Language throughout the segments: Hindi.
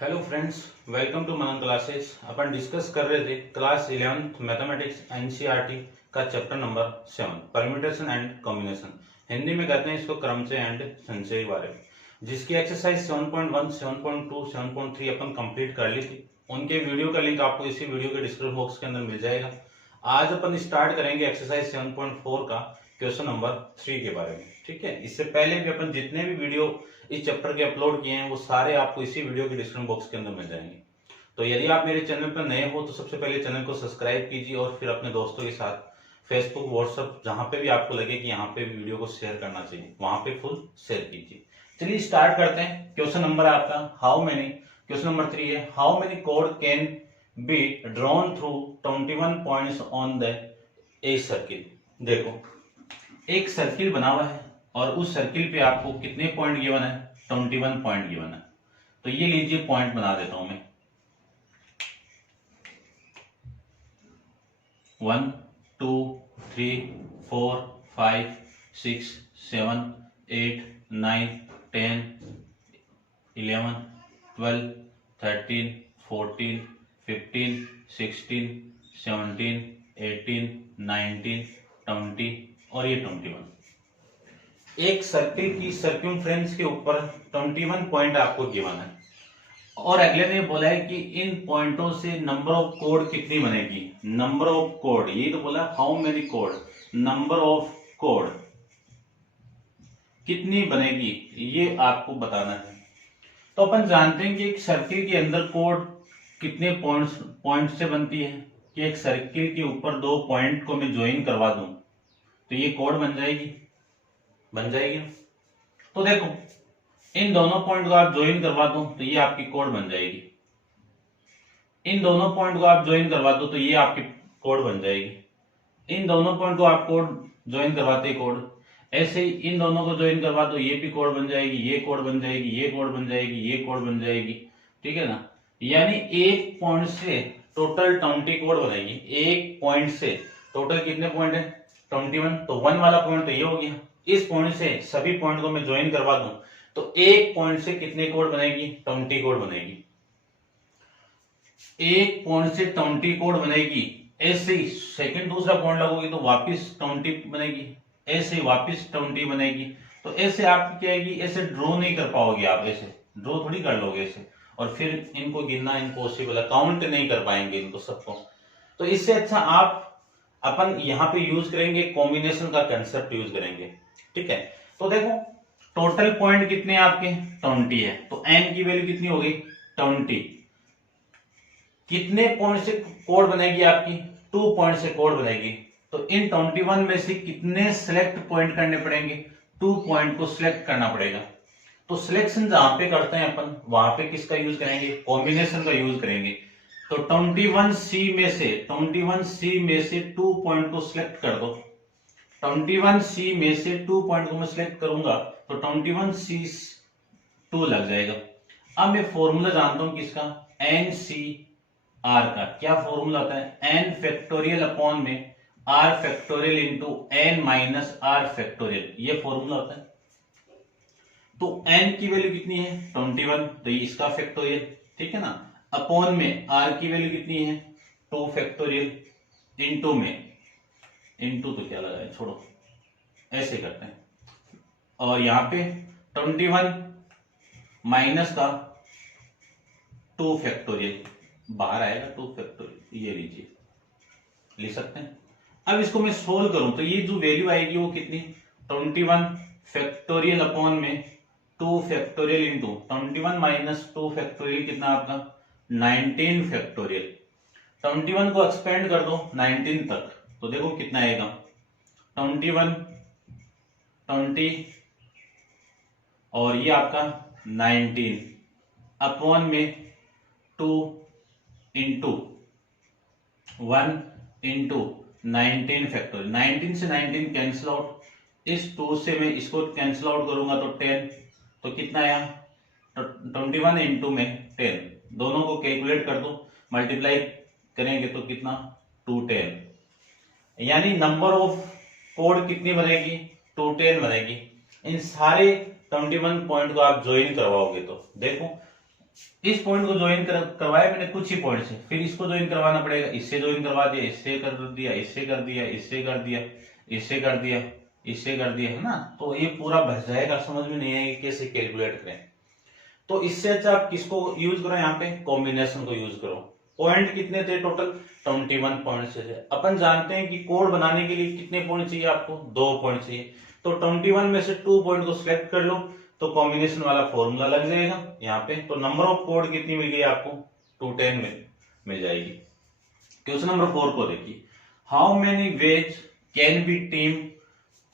Hello friends, welcome to Manan classes. अपन डिस्कस कर रहे थे क्लास 11th मैथमेटिक्स एनसीईआरटी का chapter number 7 permutation and combination. Hindi में कहते हैं इसको क्रमचय एंड संचय के बारे में, जिसकी एक्सरसाइज 7.1, 7.2, 7.3 अपन कंप्लीट कर ली थी। उनके वीडियो का लिंक आपको इसी वीडियो के डिस्क्रिप्शन बॉक्स के अंदर मिल जाएगा। आज अपन स्टार्ट करेंगे एक्सरसाइज 7.4 का क्वेश्चन नंबर 3 के बारे में। ठीक है, इससे पहले भी अपन जितने भी वीडियो इस चैप्टर के अपलोड किए हैं वो सारे आपको इसी वीडियो के डिस्क्रिप्शन बॉक्स के अंदर मिल जाएंगे। तो यदि आप मेरे चैनल पर नए हो तो सबसे पहले चैनल को सब्सक्राइब कीजिए और फिर अपने दोस्तों के साथ फेसबुक, व्हाट्सएप, जहां पे भी आपको लगे कि यहाँ पे वीडियो को शेयर करना चाहिए वहां पे फुल शेयर कीजिए। चलिए स्टार्ट करते हैं। क्वेश्चन नंबर है आपका हाउ मेनी, क्वेश्चन नंबर 3 है how many code can be drawn through 21 points on the a circle. देखो, एक सर्किल बना हुआ है और उस सर्किल पे आपको कितने पॉइंट गिवन है? 21 पॉइंट गिवन है। तो ये लीजिए पॉइंट बना देता हूं मैं। 1 2 3 4 5 6 7 8 9 10 11 12 13 14 15 16 17 18 19 20 और ये 21। एक सर्किल की सर्क्यूमफ्रेंस के ऊपर 21 पॉइंट आपको गिवन है और अगले ने बोला है कि इन पॉइंटों से नंबर ऑफ कोड कितनी बनेगी। नंबर ऑफ कोड, यही तो बोला how many code, number of code कितनी बनेगी ये आपको बताना है। तो अपन जानते हैं कि एक सर्किल के अंदर कोड कितने पॉइंट से बनती है कि एक सर्किल के ऊपर दो पॉइंट को मैं ज्वाइन करवा दूं तो ये कोड बन जाएगी। तो देखो, इन दोनों पॉइंट को आप ज्वाइन करवा दो तो ये आपकी कोड बन जाएगी। इन दोनों पॉइंट को आप ज्वाइन करवा दो तो ये आपकी कोड बन जाएगी। इन दोनों पॉइंट को आप कोड ज्वाइन करवाते कोड, ऐसे ही इन दोनों को ज्वाइन करवा दो ये भी कोड बन जाएगी, ये कोड बन जाएगी, ये कोड बन जाएगी, ये कोड बन जाएगी। ठीक है ना, यानी एक पॉइंट से टोटल 20 कोड बनेगी। एक पॉइंट से टोटल कितने पॉइंट है? 21। तो 1 वाला पॉइंट तो ये हो गया। इस पॉइंट से सभी पॉइंट को मैं ज्वाइन करवा दूं तो एक पॉइंट से कितने कोड बनेगी? 20 कोड बनेगी। एक पॉइंट से 20 कोड बनेगी। ऐसे ही सेकंड दूसरा पॉइंट लगोगे तो वापस 20 बनेगी, ऐसे ही वापस 20 बनेगी। तो ऐसे आप क्या है कि ऐसे ड्रॉ नहीं कर पाओगे, आप ऐसे ड्रॉ थोड़ी कर लोगे ऐसे, और फिर इनको गिनना इम्पॉसिबल है, काउंट नहीं कर पाएंगे इनको सबको। तो इससे अच्छा आप अपन यहाँ पे यूज करेंगे कॉम्बिनेशन का कंसेप्ट यूज करेंगे। ठीक है, तो देखो टोटल पॉइंट कितने आपके? 20 है। तो n की वैल्यू कितनी होगी? 20। कितने पॉइंट से कोड बनेगी आपकी? 2 पॉइंट से कोड बनेगी। तो इन 21 में से कितने सिलेक्ट पॉइंट करने पड़ेंगे? 2 पॉइंट को सिलेक्ट करना पड़ेगा। तो सिलेक्शन जहां पे करते हैं अपन वहां पे किसका यूज करेंगे? कॉम्बिनेशन का यूज करेंगे। तो 21C में से 2 पॉइंट को सिलेक्ट कर दो। 21C में से 2 पॉइंट को मैं सिलेक्ट करूंगा तो 21C2 लग जाएगा। अब मैं फॉर्मूला जानता हूं किसका? NCR का। क्या फॉर्मूला होता है? n फैक्टोरियल अपॉन में r factorial into n minus r factorial, ये फॉर्मूला होता है। तो n की वैल्यू कितनी है? 21, तो ये इसका फैक्टोरियल। ठीक है ना, अपॉन में r की वैल्यू कितनी है? 2 फैक्टोरियल इंटू में, इंटू तो क्या लगा है, छोड़ो, ऐसे करते हैं। और यहां पे 21 माइनस का 2 फैक्टोरियल बाहर आएगा, 2 फैक्टोरियल, ये लीजिए, लिख सकते हैं। अब इसको मैं सोल्व करूं तो ये जो वैल्यू आएगी वो कितनी? 21 फैक्टोरियल अपॉन में 2 फैक्टोरियल इंटू 21 माइनस 2 फैक्टोरियल कितना आपका? 19 फैक्टोरियल। 21 को एक्सपेंड कर दो 19 तक तो देखो कितना आएगा? 21 20 और ये आपका 19 अपॉन में 2 इंटू 1 इंटू 19 फैक्टोरियल। 19 से 19 कैंसिल आउट, इस 2 से मैं इसको कैंसिल आउट करूंगा तो 10, तो कितना आया? 21 इंटू में 10, दोनों को कैलकुलेट कर दो, मल्टीप्लाई करेंगे तो कितना? 210। यानी नंबर ऑफ कोड कितनी बनेगी? 210 बनेगी। इन सारे 21 पॉइंट को आप ज्वाइन करवाओगे तो देखो इस पॉइंट को ज्वाइन करवाया मैंने कुछ ही पॉइंट से, फिर इसको ज्वाइन करवाना पड़ेगा, इससे ज्वाइन करवा दिया, इससे कर दिया, इससे कर दिया, इससे कर दिया, इससे कर दिया, इससे कर दिया, है ना। तो ये पूरा भर जाएगा, समझ में नहीं आएगा कैसे कैलकुलेट करें। तो इससे अच्छा आप किसको यूज करो, यहाँ पे कॉम्बिनेशन को यूज करो। पॉइंट कितने थे टोटल, 21 पॉइंट थे। अपन जानते हैं कि कोड बनाने के लिए कितने पॉइंट चाहिए आपको, 2 पॉइंट चाहिए। तो 21 में से 2 पॉइंट को सिलेक्ट कर लो तो कॉम्बिनेशन वाला फॉर्मूला लग जाएगा यहाँ पे। तो नंबर ऑफ कोड कितनी मिल गई आपको, 210 में मिल जाएगी। क्वेश्चन नंबर 4 को देखिए, how many ways can be team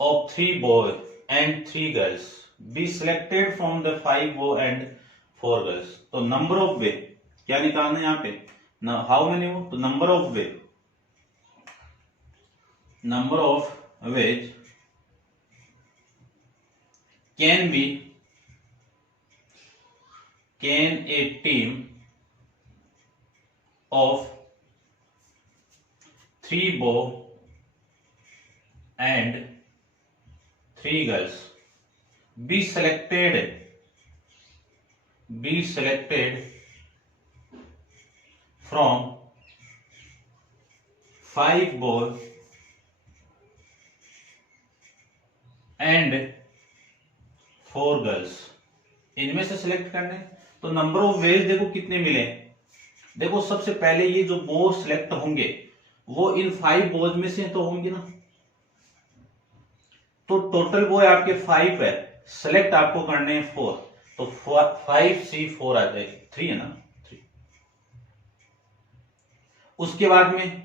of 3 boy and 3 girls be selected from the 5 boy and 4 girls. तो नंबर ऑफ वे क्या निकालना है यहाँ पे, हाउ मेनी वो, तो number of ways can a team of 3 boy and 3 girls be selected from 5 boy and 4 girls. इनमें से सिलेक्ट करने, तो नंबर ऑफ वेज देखो कितने मिले। देखो सबसे पहले ये जो बो सिलेक्ट होंगे वो इन 5 बोज में से तो होंगे ना। तो टोटल बो आपके 5 है, सिलेक्ट आपको करने हैं 4, तो 5C4 आ जाएगी, 3 है ना, 3। उसके बाद में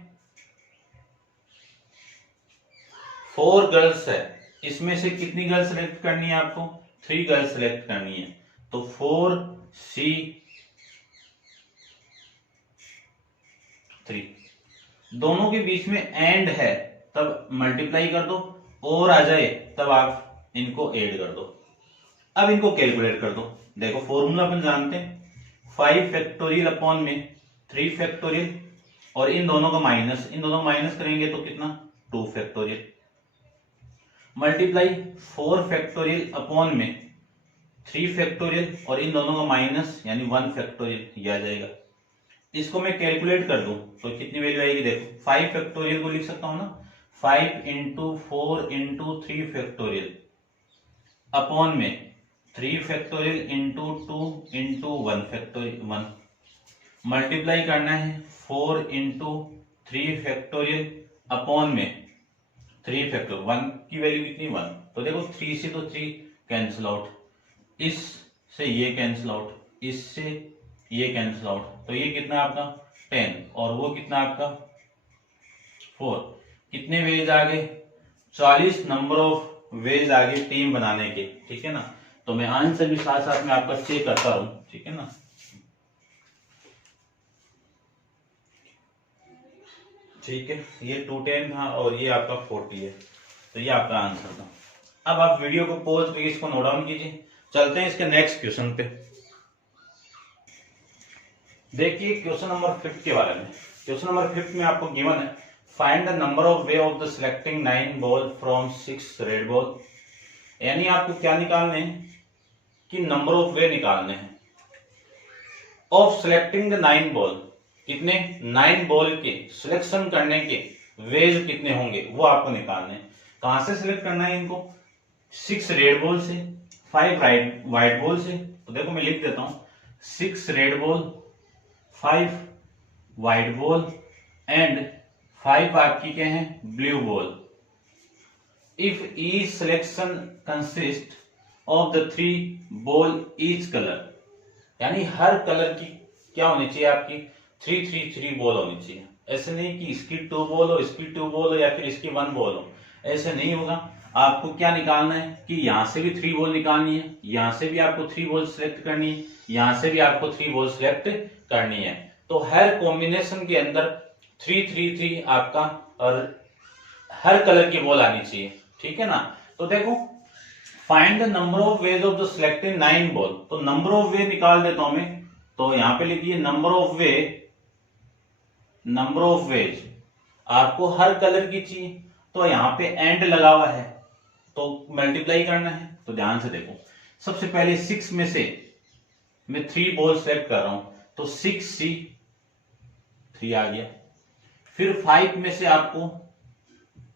4 गर्ल्स है, इसमें से कितनी गर्ल्स सिलेक्ट करनी है आपको, 3 गर्ल्स सिलेक्ट करनी है। तो 4C3, दोनों के बीच में एंड है तब मल्टीप्लाई कर दो, और आ जाए तब आप इनको ऐड कर दो। अब इनको कैलकुलेट कर दो। देखो फॉर्मूला अपन जानते हैं, 5 फैक्टोरियल अपॉन में 3 फैक्टोरियल, और इन दोनों का माइनस करेंगे तो कितना, 2 फैक्टोरियल, मल्टीप्लाई 4 फैक्टोरियल अपॉन में 3 फैक्टोरियल, और इन दोनों का माइनस यानी 1 फैक्टोरियल, ये आ जाएगा। इसको मैं कैलकुलेट कर दूं तो कितनी वैल्यू आएगी, देखो 5 फैक्टोरियल को लिख सकता हूं ना, 5 इंटू 4 इंटू 3 फैक्टोरियल अपॉन में 3 factorial into 2 into 1 factorial, 1 multiply करना है 4 इंटू 3 फैक्टोरियल अपॉन में 3 फैक्टोरियल, 1 की वैल्यू कितनी, 1। तो देखो 3 से तो 3 कैंसिल आउट, इससे ये कैंसिल आउट, इससे ये कैंसिल आउट, तो ये कितना आपका 10, और वो कितना आपका 4। कितने वेज आगे, 40 नंबर ऑफ वेज आगे टीम बनाने के, ठीक है ना। तो मैं आंसर भी साथ साथ में आपका चेक करता हूं, ठीक है ना। ठीक है, ये 210 था और ये आपका 40 है, तो ये आपका आंसर था। अब आप वीडियो को पॉज करके इसको नोट डाउन कीजिए, चलते हैं इसके नेक्स्ट क्वेश्चन पे। देखिए क्वेश्चन नंबर 5 के बारे में। क्वेश्चन नंबर 5 में आपको गिवन है, find the number of way of the selecting 9 ball from 6 red ball. यानी आपको क्या निकालने हैं कि नंबर ऑफ वे निकालने हैं ऑफ सिलेक्टिंग द 9 बॉल, कितने 9 बॉल के सिलेक्शन करने के वेज कितने होंगे वो आपको निकालने हैं। कहां से सिलेक्ट करना है इनको, 6 रेड बॉल से, 5 व्हाइट बॉल से। तो देखो मैं लिख देता हूं, 6 red ball, 5 white ball and 5 आपकी क्या है, blue ball. If each selection consist of the 3 ball each colour, यानी हर कलर की क्या होनी चाहिए आपकी, 3 बॉल होनी चाहिए। ऐसे नहीं कि इसकी 2 बॉल हो, इसकी 2 बॉल हो, या फिर इसकी 1 बॉल हो, ऐसे नहीं होगा। आपको क्या निकालना है कि यहां से भी 3 बॉल निकालनी है, यहां से भी आपको 3 बॉल सिलेक्ट करनी है, यहां से भी आपको 3 बॉल सिलेक्ट करनी है। तो हर कॉम्बिनेशन के अंदर 3 आपका और हर कलर की बॉल आनी चाहिए, ठीक है ना। तो देखो find the number of ways of the selected 9 ball. तो नंबर ऑफ वे निकाल देता हूं मैं, तो यहां पे लिखिए नंबर ऑफ वेज आपको हर कलर की चाहिए, तो यहां पे एंड लगा हुआ है तो मल्टीप्लाई करना है। तो ध्यान से देखो, सबसे पहले 6 में से मैं 3 बॉल सेलेक्ट कर रहा हूं, तो 6C3 आ गया। फिर 5 में से आपको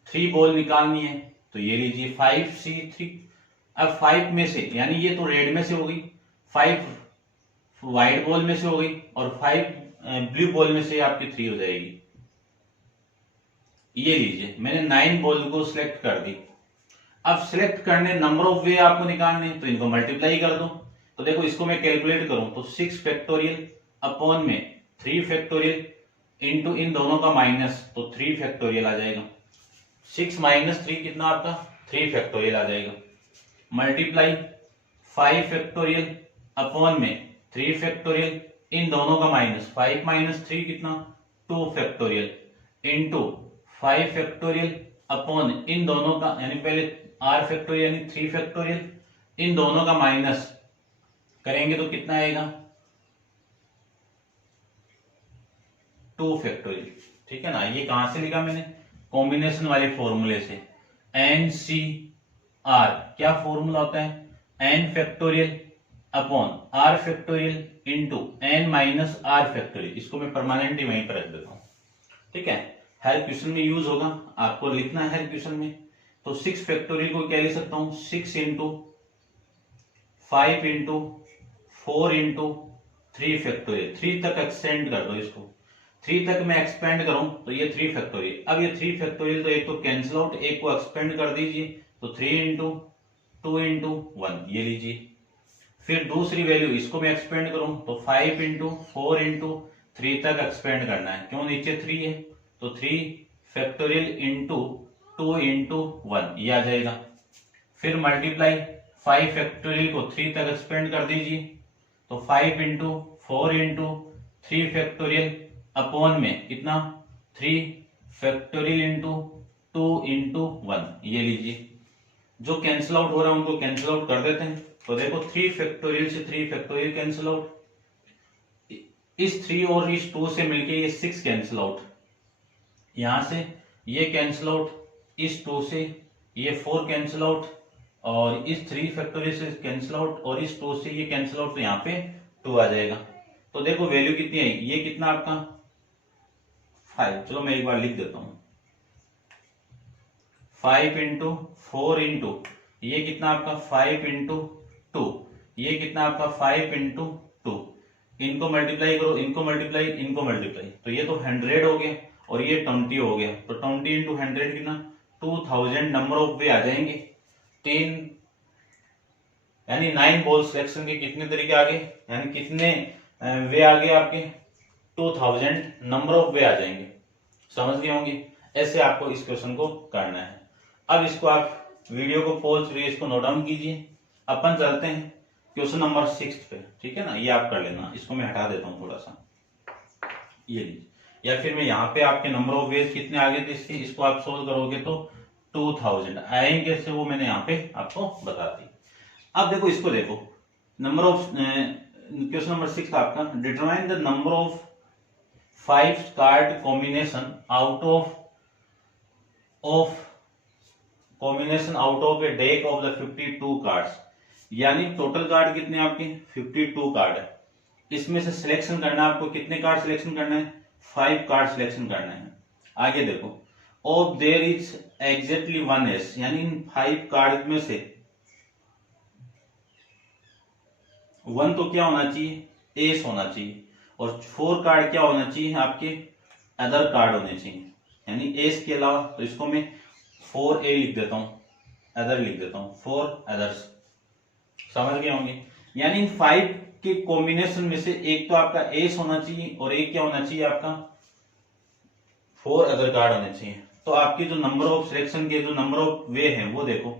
3 बॉल निकालनी है, तो ये लीजिए 5C3। अब 5 में से, यानी ये तो रेड में से हो गई, 5 व्हाइट बॉल में से हो गई, और 5 ब्लू बॉल में से आपकी 3 हो जाएगी। ये लीजिए मैंने 9 बॉल को सिलेक्ट कर दी। अब सिलेक्ट करने नंबर ऑफ वे आपको निकालने, तो इनको मल्टीप्लाई कर दो। तो देखो इसको मैं कैलकुलेट करूं तो 6 फैक्टोरियल अपॉन में 3 फैक्टोरियल इंटू इन दोनों का माइनस, तो 3 फैक्टोरियल आ जाएगा। 6 माइनस 3 कितना आपका 3 फैक्टोरियल आ जाएगा। मल्टीप्लाई 5 फैक्टोरियल अपॉन में 3 फैक्टोरियल, इन दोनों का माइनस, 5 माइनस 3 कितना 2 फैक्टोरियल इंटू 5 फैक्टोरियल अपॉन इन दोनों का, यानी पहले r फैक्टोरियल यानी 3 फैक्टोरियल, इन दोनों का माइनस करेंगे तो कितना आएगा 2 फैक्टोरियल। ठीक है ना। ये कहां से लिखा मैंने, कॉम्बिनेशन वाले फॉर्मूले से। NCR क्या फॉर्मूला होता है, n factorial upon r factorial into n minus r factorial. इसको मैं परमानेंटली वहीं पर रख देता हूं। ठीक है, हर क्वेश्चन में यूज होगा, आपको लिखना है हर क्वेश्चन में। तो 6 फैक्टोरियल को क्या लिख सकता हूं, 6 इंटू 5 इंटू 4 इंटू 3 फैक्टोरियल। 3 तक एक्सटेंड कर दो इसको, 3 तक मैं एक्सपेंड करूं तो ये 3 फैक्टोरियल। अब ये 3 फैक्टोरियल तो एक तो कैंसिल आउट, एक को एक्सपेंड कर दीजिए, तो 3 इंटू 2 इंटू 1 ये लीजिए। फिर दूसरी वैल्यू इसको मैं एक्सपेंड करूं तो 5 इंटू 4 इंटू 3 तक एक्सपेंड करना है, क्यों नीचे 3 है, तो 3 फैक्टोरियल इंटू 2 इंटू 1 ये आ जाएगा। फिर मल्टीप्लाई 5 फैक्टोरियल को 3 तक एक्सपेंड कर दीजिए, तो 5 इंटू 4 इंटू 3 फैक्टोरियल अपॉन में कितना 3 फैक्टोरियल इंटू 2 इंटू 1 ये लीजिए। जो कैंसिल आउट हो रहा है उनको कैंसिल आउट कर देते हैं। तो देखो 3 फैक्टोरियल से 3 फैक्टोरियल कैंसिल आउट, इस 3 और इस 2 से मिलके ये 6 कैंसिल आउट, यहां से ये कैंसिल आउट, इस 2 से ये 4 कैंसिल आउट, और इस 3 फैक्टोरियल से कैंसिल आउट, और इस 2 से ये कैंसिल आउट, तो यहाँ पे 2 आ जाएगा। तो देखो वैल्यू कितनी आई, ये कितना आपका 5। चलो मैं एक बार लिख देता हूं, 5 इंटू 4 इंटू ये कितना आपका 5 इंटू 2, ये कितना आपका 5 इंटू 2। इनको मल्टीप्लाई करो, इनको मल्टीप्लाई, इनको मल्टीप्लाई, तो ये तो 100 हो गया और ये 20 हो गया। तो 20 इंटू 100 कितना 2000 नंबर ऑफ वे आ जाएंगे। 3 यानी 9 बॉल सिलेक्शन के कितने तरीके आ गए, यानी कितने वे आ गए आपके 2000 नंबर ऑफ वे आ जाएंगे। समझ गए होंगे। ऐसे आपको इस क्वेश्चन को करना है। अब इसको आप वीडियो को पॉज करिए, इसको नोट डाउन कीजिए। अपन चलते हैं क्वेश्चन नंबर 6 पे। ठीक है ना, ये आप कर लेना। इसको मैं हटा देता हूं थोड़ा सा, ये लीजिए, या फिर मैं यहाँ पे आपके नंबर ऑफ वेज कितने आगे थे इसके, इसको आप सोल्व करोगे तो 2000 आएंगे से, वो मैंने यहाँ पे आपको बता दी। अब देखो इसको देखो, नंबर ऑफ क्वेश्चन नंबर 6 था आपका, determine the number of 5 card combination out of combination out of A deck of the 52 cards. यानी टोटल कार्ड कितने आपके 52 कार्ड है, इसमें से सिलेक्शन करना है आपको, कितने कार्ड सिलेक्शन करना है 5 कार्ड सिलेक्शन करना है। आगे देखो, of their is exactly 1 S, यानी इन 5 कार्ड में से 1 तो क्या होना चाहिए एस होना चाहिए, और 4 कार्ड क्या होना चाहिए आपके अदर कार्ड होने चाहिए, यानी एस के अलावा। तो इसको मैं 4A लिख देता हूं, अदर लिख देता हूं, 4 अदर्स। समझ गए होंगे। यानी इन 5 के कॉम्बिनेशन में से एक तो आपका एस होना चाहिए और एक क्या होना चाहिए आपका 4 अदर कार्ड होने चाहिए। तो आपके जो नंबर ऑफ सिलेक्शन के जो नंबर ऑफ वे हैं वो देखो,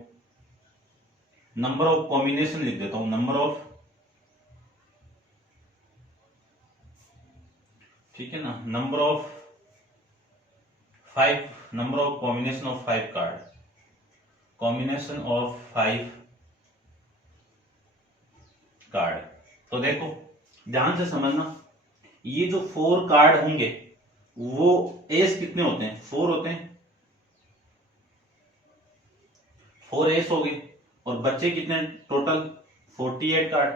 नंबर ऑफ कॉम्बिनेशन लिख देता हूं, नंबर ऑफ, ठीक है ना, number of 5, number of combination of 5 card, combination of 5 card. तो देखो ध्यान से समझना, ये जो 4 कार्ड होंगे वो एस कितने होते हैं 4 होते हैं, 4 एस हो गए, और बच्चे कितने टोटल 48 कार्ड।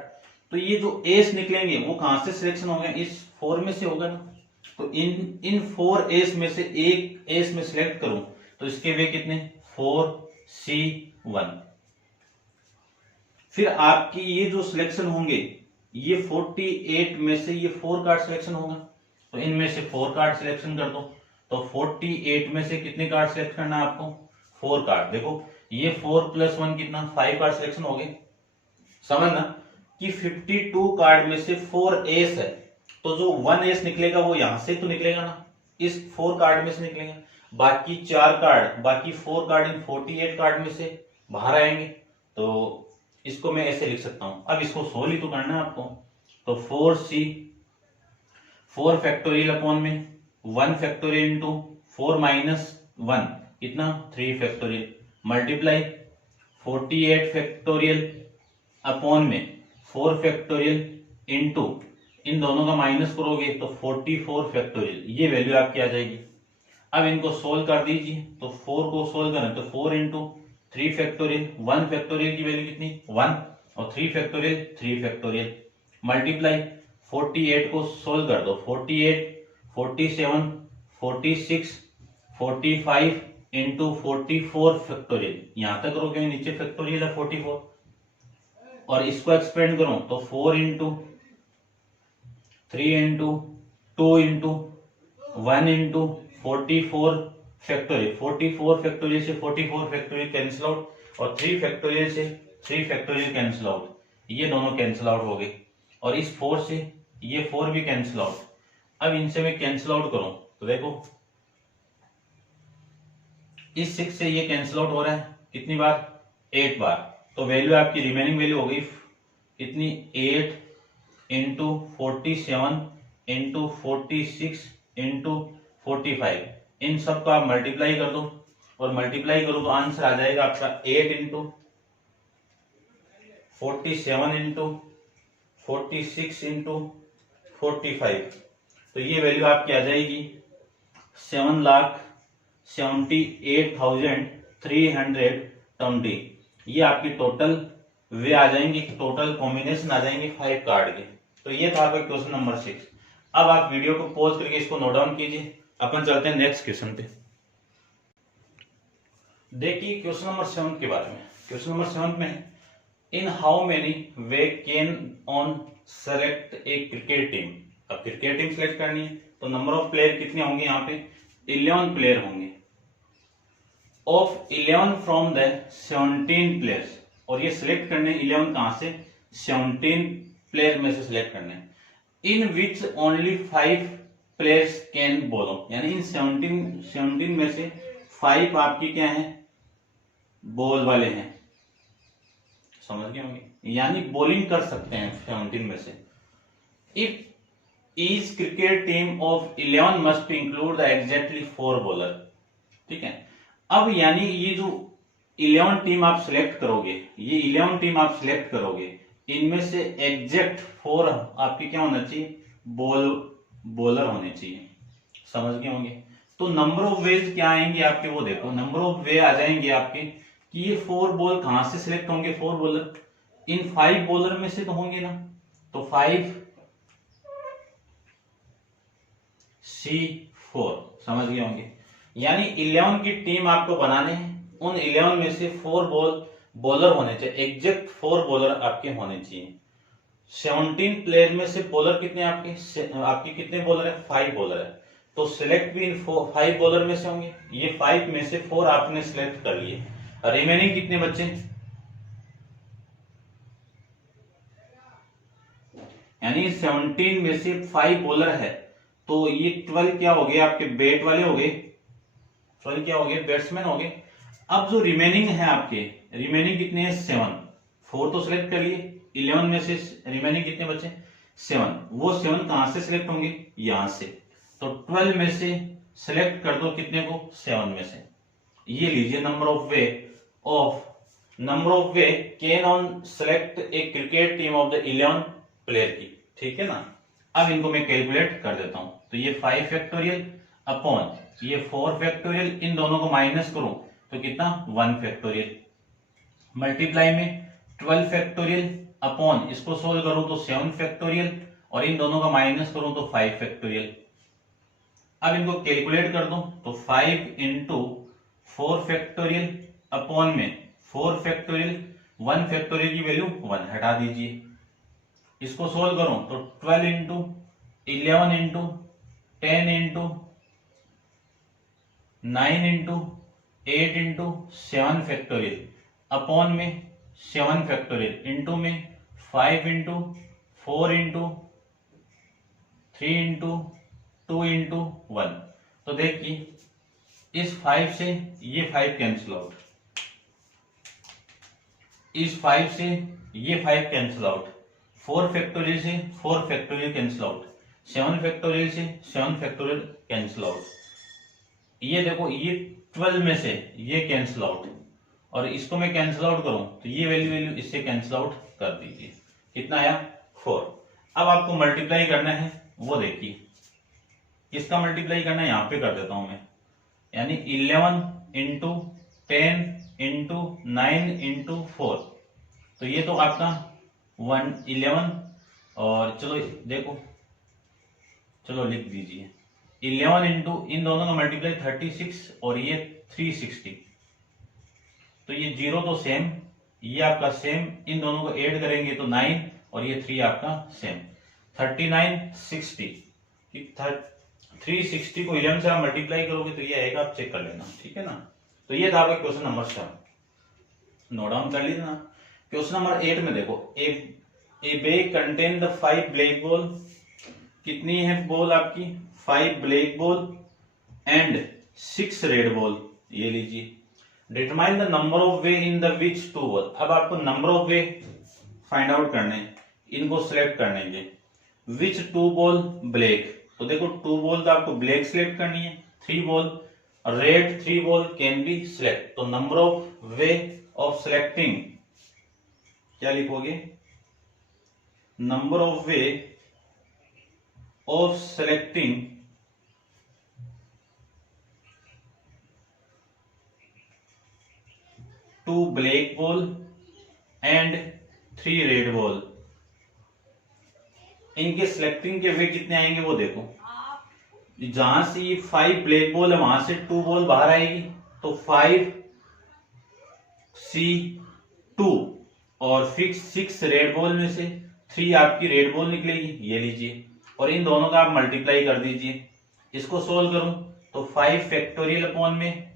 तो ये जो एस निकलेंगे वो कहां से सिलेक्शन होंगे, इस 4 में से होगा ना। तो इन 4 एस में से एक एस में सिलेक्ट करूं तो इसके वे कितने 4C1। फिर आपकी ये जो सिलेक्शन होंगे ये 48 में से ये 4 कार्ड सिलेक्शन होगा, तो इनमें से 4 कार्ड सिलेक्शन कर दो। तो 48 में से कितने कार्ड सिलेक्ट करना है आपको 4 कार्ड। देखो ये 4 + 1 कितना 5 कार्ड सिलेक्शन हो गए। समझना कि 52 कार्ड में से 4 एस है, तो जो 1 एस निकलेगा वो यहां से तो निकलेगा ना, इस 4 कार्ड में से निकलेगा। बाकी 4 कार्ड, बाकी 4 कार्ड इन 48 कार्ड में से बाहर आएंगे। तो इसको मैं ऐसे लिख सकता हूं। अब इसको सोल्व ही तो करना है आपको। तो 4C 4 फैक्टोरियल अपॉन में 1 फैक्टोरियल इंटू 4 - 1 कितना 3 फैक्टोरियल मल्टीप्लाई 48 फैक्टोरियल अपॉन में 4 फैक्टोरियल इंटू इन दोनों का माइनस करोगे तो 44 फैक्टोरियल, ये वैल्यू आपकी आ जाएगी। अब इनको सोल्व कर दीजिए। तो 4 को सोल्व करें तो 4 इंटू 3 फैक्टोरियल 1 फैक्टोरियल की वैल्यू कितनी 1 और 3 फैक्टोरियल 3 फैक्टोरियल मल्टीप्लाई 48 को सोल्व कर दो 48 47 46 45 इंटू 44 फैक्टोरियल, यहां तक करोगे नीचे फैक्टोरियल है 44 और इसको एक्सपेंड करो तो 4 into 3 into 2 into 1 into 44 factorial 44 factorial से 44 फैक्टोरियल कैंसिल आउट और 3 फैक्टोरियल से 3 फैक्टोरियल कैंसिल आउट, ये दोनों कैंसिल आउट हो गए और इस 4 से ये 4 भी कैंसिल आउट। अब इनसे मैं कैंसिल आउट करूं तो देखो इस 6 से ये कैंसिल आउट हो रहा है कितनी बार 8 बार। तो वैल्यू आपकी रिमेनिंग वैल्यू हो गई कितनी 8 इंटू 47 इंटू 46 इंटू 45, इन सब को आप मल्टीप्लाई कर दो और मल्टीप्लाई करो तो आंसर आ जाएगा आपका 8 इंटू 47 इंटू 46 इंटू 45। तो ये वैल्यू आपकी आ जाएगी 7,78,320। ये आपकी टोटल वे आ जाएंगे, टोटल कॉम्बिनेशन आ जाएंगे 5 कार्ड के। तो ये था आपका क्वेश्चन नंबर 6। अब आप वीडियो को पॉज करके इसको नोट डाउन कीजिए। अपन चलते हैं नेक्स्ट क्वेश्चन पे। देखिए क्वेश्चन नंबर 7 के बारे में। क्वेश्चन नंबर 7 में इन how many way can on select A cricket team. अब क्रिकेट टीम सेलेक्ट करनी है तो नंबर ऑफ प्लेयर कितने होंगे, यहाँ पे 11 प्लेयर होंगे ऑफ 11 फ्रॉम द 17 प्लेयर्स। और ये सिलेक्ट करने 11 कहां से 17 प्लेयर में से सिलेक्ट करने हैं। In which only 5 players can ball, यानी इन 17 में से 5 आपकी क्या है बॉल वाले हैं, समझ गए होंगे, यानी बॉलिंग कर सकते हैं 17 में से। If each cricket team of 11 must include the exactly 4 bowler. ठीक है, अब यानी ये जो 11 टीम आप सिलेक्ट करोगे, ये 11 टीम आप सिलेक्ट करोगे, इनमें से एग्जैक्ट 4 आपकी क्या होना चाहिए बॉलर होने चाहिए, समझ गए होंगे। तो नंबर ऑफ वेज क्या आएंगे आपके, वो देखो नंबर ऑफ वे आ जाएंगे आपके कि ये 4 बॉल कहां से सिलेक्ट होंगे 4 बॉलर, इन 5 बॉलर में से तो होंगे ना। तो 5C4 समझ गए होंगे, यानी 11 की टीम आपको बनाने हैं, उन 11 में से 4 बॉलर होने चाहिए, एग्जैक्ट 4 बॉलर आपके होने चाहिए। 17 प्लेयर में से बॉलर कितने आपके कितने बॉलर है 5 बॉलर है, तो सिलेक्ट भी इन 5 बॉलर में से होंगे। ये 5 में से 4 आपने सिलेक्ट कर लिए, रिमेनिंग कितने बच्चे, यानी 17 में से 5 बॉलर है, तो ये 12 क्या हो गए आपके बैट वाले हो गए, 12 क्या हो गए बैट्समैन हो गए। अब जो रिमेनिंग है आपके, रिमेनिंग कितने हैं 7, 4 तो सिलेक्ट कर लिए, 11 में से रिमेनिंग कितने बचे 7, वो 7 कहां से सिलेक्ट होंगे यहां से। तो 12 में से सिलेक्ट कर दो कितने को 7 में से। ये लीजिए number of way can on select A cricket team of the 11 player की, ठीक है ना। अब इनको मैं कैलकुलेट कर देता हूं। तो ये 5 फैक्टोरियल अपॉन ये 4 फैक्टोरियल, इन दोनों को माइनस करूं तो कितना 1 फैक्टोरियल मल्टीप्लाई में 12 फैक्टोरियल अपॉन इसको सोल्व करूं तो 7 फैक्टोरियल और इन दोनों का माइनस करूं तो 5 फैक्टोरियल। अब इनको कैलकुलेट कर दूं तो 5 इंटू 4 फैक्टोरियल अपॉन में 4 फैक्टोरियल, 1 फैक्टोरियल की वैल्यू 1 हटा दीजिए। इसको सोल्व करूं तो 12 into 11 into 10 into 9 into 8 into 7 factorial upon में 7 फैक्टोरियल इंटू में 5 इंटू 4 इंटू 3 इंटू 2 इंटू 1। तो देखिए इस 5 से ये 5 कैंसिल आउट, इस 5 से ये 5 कैंसिल आउट, 4 फैक्टोरियल से 4 फैक्टोरियल कैंसिल आउट, 7 फैक्टोरियल से 7 फैक्टोरियल कैंसिल आउट। ये देखो ये 12 में से ये कैंसिल आउट और इसको मैं कैंसिल आउट करूं तो ये वैल्यू इससे कैंसिल आउट कर दीजिए। कितना आया 4। अब आपको मल्टीप्लाई करना है, वो देखिए इसका मल्टीप्लाई करना है, यहां पे कर देता हूं मैं, यानी 11 इंटू 10 इंटू 9 इंटू 4। तो ये तो आपका 11 और चलो देखो, चलो लिख दीजिए 11 इंटू इन दोनों का मल्टीप्लाई 36 और ये 360। तो ये 0 तो सेम, ये आपका सेम, इन दोनों को ऐड करेंगे तो 9 और ये 3 आपका सेम, 39 60। 360 को 11 से आप मल्टीप्लाई करोगे तो ये आएगा, आप चेक कर लेना, ठीक है ना। तो ये था आपका क्वेश्चन नंबर 7, नोट डाउन कर लीजिए ना। क्वेश्चन नंबर 8 में देखो, ए bag contain the 5 black ball, कितनी है बॉल आपकी 5 black ball and 6 red ball. ये लीजिए, determine the number of way in the which 2 ball. अब आपको number of way find out करने, इनको सिलेक्ट करने हैं। विच 2 बॉल ब्लैक, तो देखो 2 बॉल तो आपको ब्लैक सिलेक्ट करनी है, 3 ball red 3 ball can be select. तो number of way of selecting क्या लिखोगे, number of way of selecting 2 black ball and 3 red ball. इनके सिलेक्टिंग के वे कितने आएंगे वो देखो, जहां से ये 5 ब्लैक बॉल है वहां से 2 बॉल बाहर आएगी तो 5 C2 और फिक्स 6 रेड बॉल में से 3 आपकी रेड बॉल निकलेगी। ये लीजिए और इन दोनों का आप मल्टीप्लाई कर दीजिए। इसको सोल्व करूं तो 5 फैक्टोरियल अपॉन में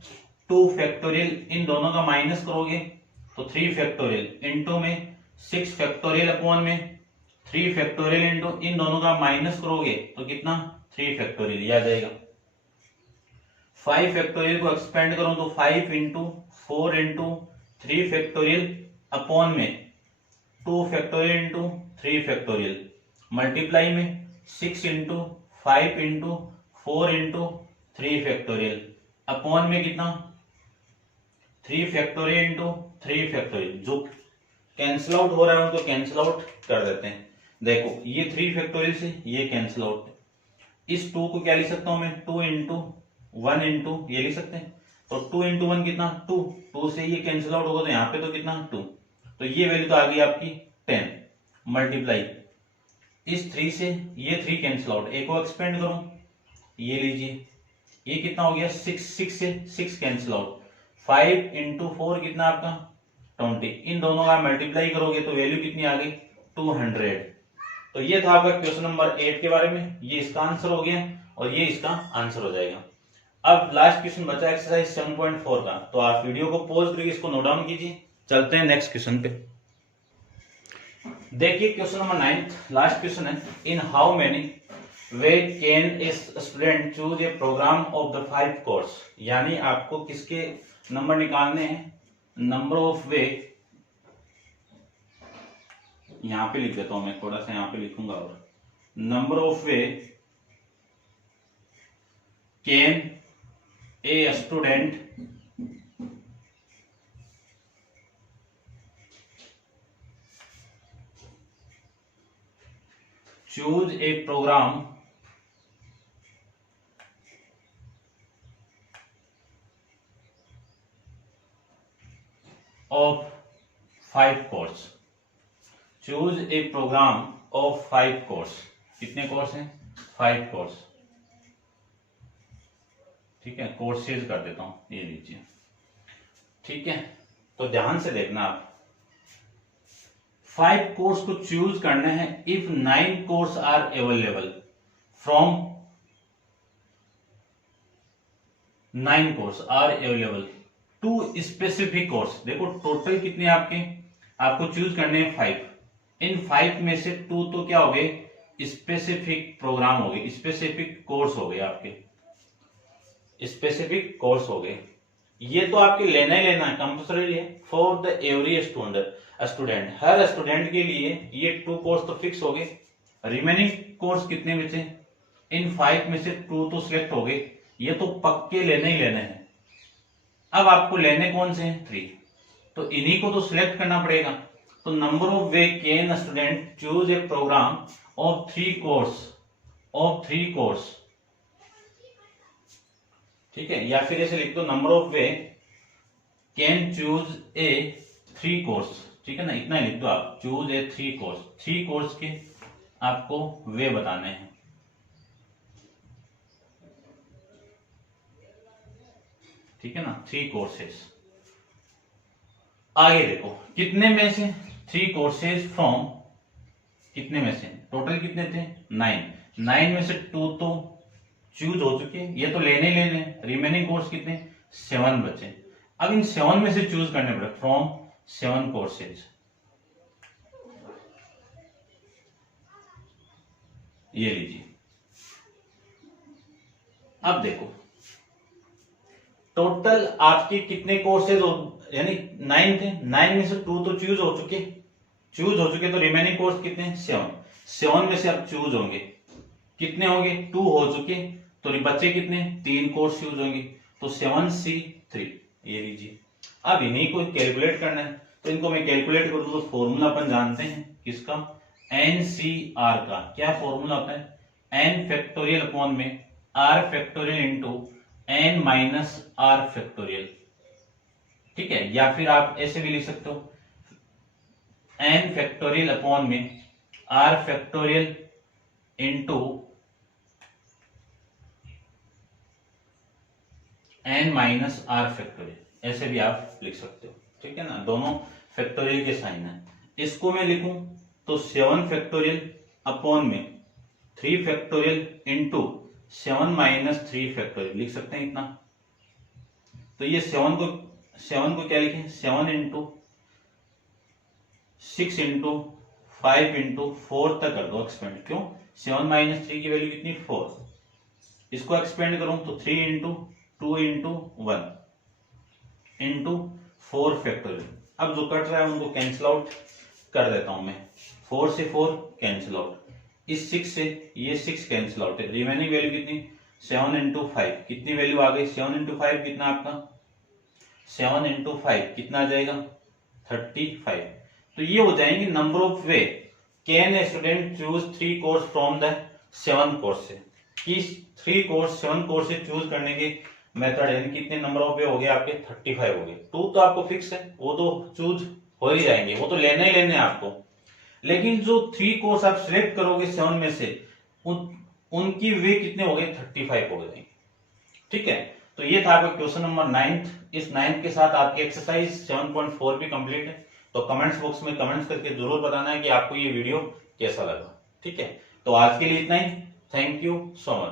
2 फैक्टोरियल, इन दोनों का माइनस करोगे तो 3 फैक्टोरियल इंटू में 6 फैक्टोरियल अपॉन में 3 फैक्टोरियल इंटू इन दोनों का माइनस करोगे तो कितना 3 फैक्टोरियल आ जाएगा। 5 फैक्टोरियल को एक्सपेंड करूं तो 5 इंटू 4 इंटू 3 फैक्टोरियल अपॉन में 2 फैक्टोरियल इंटू 3 फैक्टोरियल मल्टीप्लाई में 6 into 5 into 4 into 3 factorial upon में कितना 3 फैक्टोरियल इंटू 3 फैक्टोरियल। जो कैंसिल आउट हो रहा है उनको कैंसिल आउट कर देते हैं। देखो ये 3 फैक्टोरियल से ये कैंसिल आउट, इस 2 को क्या लिख सकता हूं मैं 2 इंटू 1 इंटू ये लिख सकते हैं। तो 2 इंटू 1 कितना 2, 2 से ये कैंसिल आउट होगा तो यहाँ पे तो कितना 2, तो ये वैल्यू तो आ गई आपकी 10 मल्टीप्लाई इस 3 से ये 3 कैंसिल आउट, एक को एक्सपेंड करूं ये लीजिए ये कितना हो गया 6, 6 से 6 कैंसिल आउट, 5 इंटू 4 कितना आपका 20, इन दोनों का मल्टीप्लाई करोगे तो वैल्यू कितनी आ गई 200। तो ये था आपका क्वेश्चन नंबर 8 के बारे में, ये इसका आंसर हो गया और ये इसका आंसर हो जाएगा। अब लास्ट क्वेश्चन बचा एक्सरसाइज 7.4 का, तो आप वीडियो को पॉज करके इसको नोट डाउन कीजिए। चलते हैं नेक्स्ट क्वेश्चन पे। देखिए क्वेश्चन नंबर 9 लास्ट क्वेश्चन है, in how many way can a student choose a program of the 5 course. यानी आपको किसके नंबर निकालने हैं, नंबर ऑफ वे, यहां पे लिख देता हूं मैं, थोड़ा सा यहां पे लिखूंगा, और number of way can a student choose a program of 5 course। Choose a program of 5 course. कितने कोर्स हैं? 5 कोर्स। ठीक है, कोर्सेज कर देता हूं, ये लीजिए। ठीक है, तो ध्यान से देखना आप, 5 कोर्स को चूज करना है if 9 course are available from 9 course are available to specific course. देखो टोटल कितने आपके, आपको चूज करने हैं 5। इन 5 में से 2 तो क्या हो गए? स्पेसिफिक प्रोग्राम हो गए, स्पेसिफिक कोर्स हो गए, आपके स्पेसिफिक कोर्स हो गए। ये तो आपके लेना ही लेना है, कंपल्सरी है for the every student. Her student के लिए ये 2 कोर्स तो फिक्स हो गए। रिमेनिंग कोर्स कितने बचे? इन 5 में से 2 तो सिलेक्ट हो गए, ये तो पक्के लेने ही लेने हैं। अब आपको लेने कौन से हैं? 3, तो इन्हीं को तो सिलेक्ट करना पड़ेगा। तो number of way can student choose a program of 3 course. ठीक है, या फिर ऐसे लिख दो, number of way can choose a 3 course. ठीक है ना, इतना ही लिख दो आप, चूज ए 3 कोर्स। 3 कोर्स के आपको वे बताने हैं। ठीक है ना, 3 कोर्सेज। आगे देखो, कितने में से 3 कोर्सेज फ्रॉम, कितने में से, टोटल कितने थे? 9 में से 2 तो चूज हो चुके, ये तो लेने ही लेने। रिमेनिंग कोर्स कितने? 7 बचे। अब इन 7 में से चूज करने पड़े फ्रॉम 7 कोर्सेज। ये लीजिए। अब देखो टोटल आपके कितने कोर्सेज, यानी 9 थे, 9 में से 2 तो चूज हो चुके, तो रिमेनिंग कोर्स कितने? 7 में से अब चूज होंगे, कितने होंगे? 2 हो चुके, तो बच्चे कितने? 3 कोर्स चूज होंगे, तो 7C3। ये लीजिए। अब इन्हीं को कैलकुलेट करना है, तो इनको मैं कैलकुलेट करूँ तो फॉर्मूला अपन जानते हैं किसका? NCR का। क्या फॉर्मूला होता है? n फैक्टोरियल अपॉन में r factorial into n minus r factorial. ठीक है, या फिर आप ऐसे भी लिख सकते हो, n फैक्टोरियल अपॉन में r factorial into n minus r factorial, ऐसे भी आप लिख सकते हो। ठीक है ना, दोनों फैक्टोरियल के साइन है। इसको मैं लिखूं तो 7 फैक्टोरियल अपॉन में 3 फैक्टोरियल इंटू 7 माइनस 3 फैक्टोरियल लिख सकते हैं इतना। तो ये 7 को क्या लिखें? 7 इंटू 6 इंटू 5 इंटू 4 तक कर दो एक्सपेंड। क्यों? 7 माइनस 3 की वैल्यू कितनी? 4। इसको एक्सपेंड करूं तो 3 इंटू 2 इंटू 1 इंटू 4 फैक्टोरियल। अब जो कट रहा है उनको कैंसिल आउट कर देता हूं मैं। 4 से 4 कैंसिल आउट, इस 6 से ये 6 कैंसिल आउट है। रिमेनिंग वैल्यू कितनी? 7 इंटू 5। कितनी वैल्यू आ गई? 7 इंटू 5 कितना आपका? 7 इंटू 5 कितना आ जाएगा? 35। तो ये हो जाएंगे number of way can a student choose 3 course from the 7 course से। कि 3 कोर्स 7 कोर्स से चूज करने के मेथड है, कितने नंबर ऑफ वे हो गए आपके? 35 हो गए। 2 तो आपको फिक्स है, वो तो चूज हो ही जाएंगे, वो तो लेने ही लेने आपको। लेकिन जो 3 कोर्स आप सिलेक्ट करोगे 7 में से, उनकी वे कितने हो गए? 35 हो गए। ठीक है, तो ये था आपका क्वेश्चन नंबर 9। इस 9 के साथ आपकी एक्सरसाइज 7.4 भी कंप्लीट है। तो कमेंट्स बॉक्स में कमेंट्स करके जरूर बताना है कि आपको ये वीडियो कैसा लगा। ठीक है, तो आज के लिए इतना ही। Thank you so much.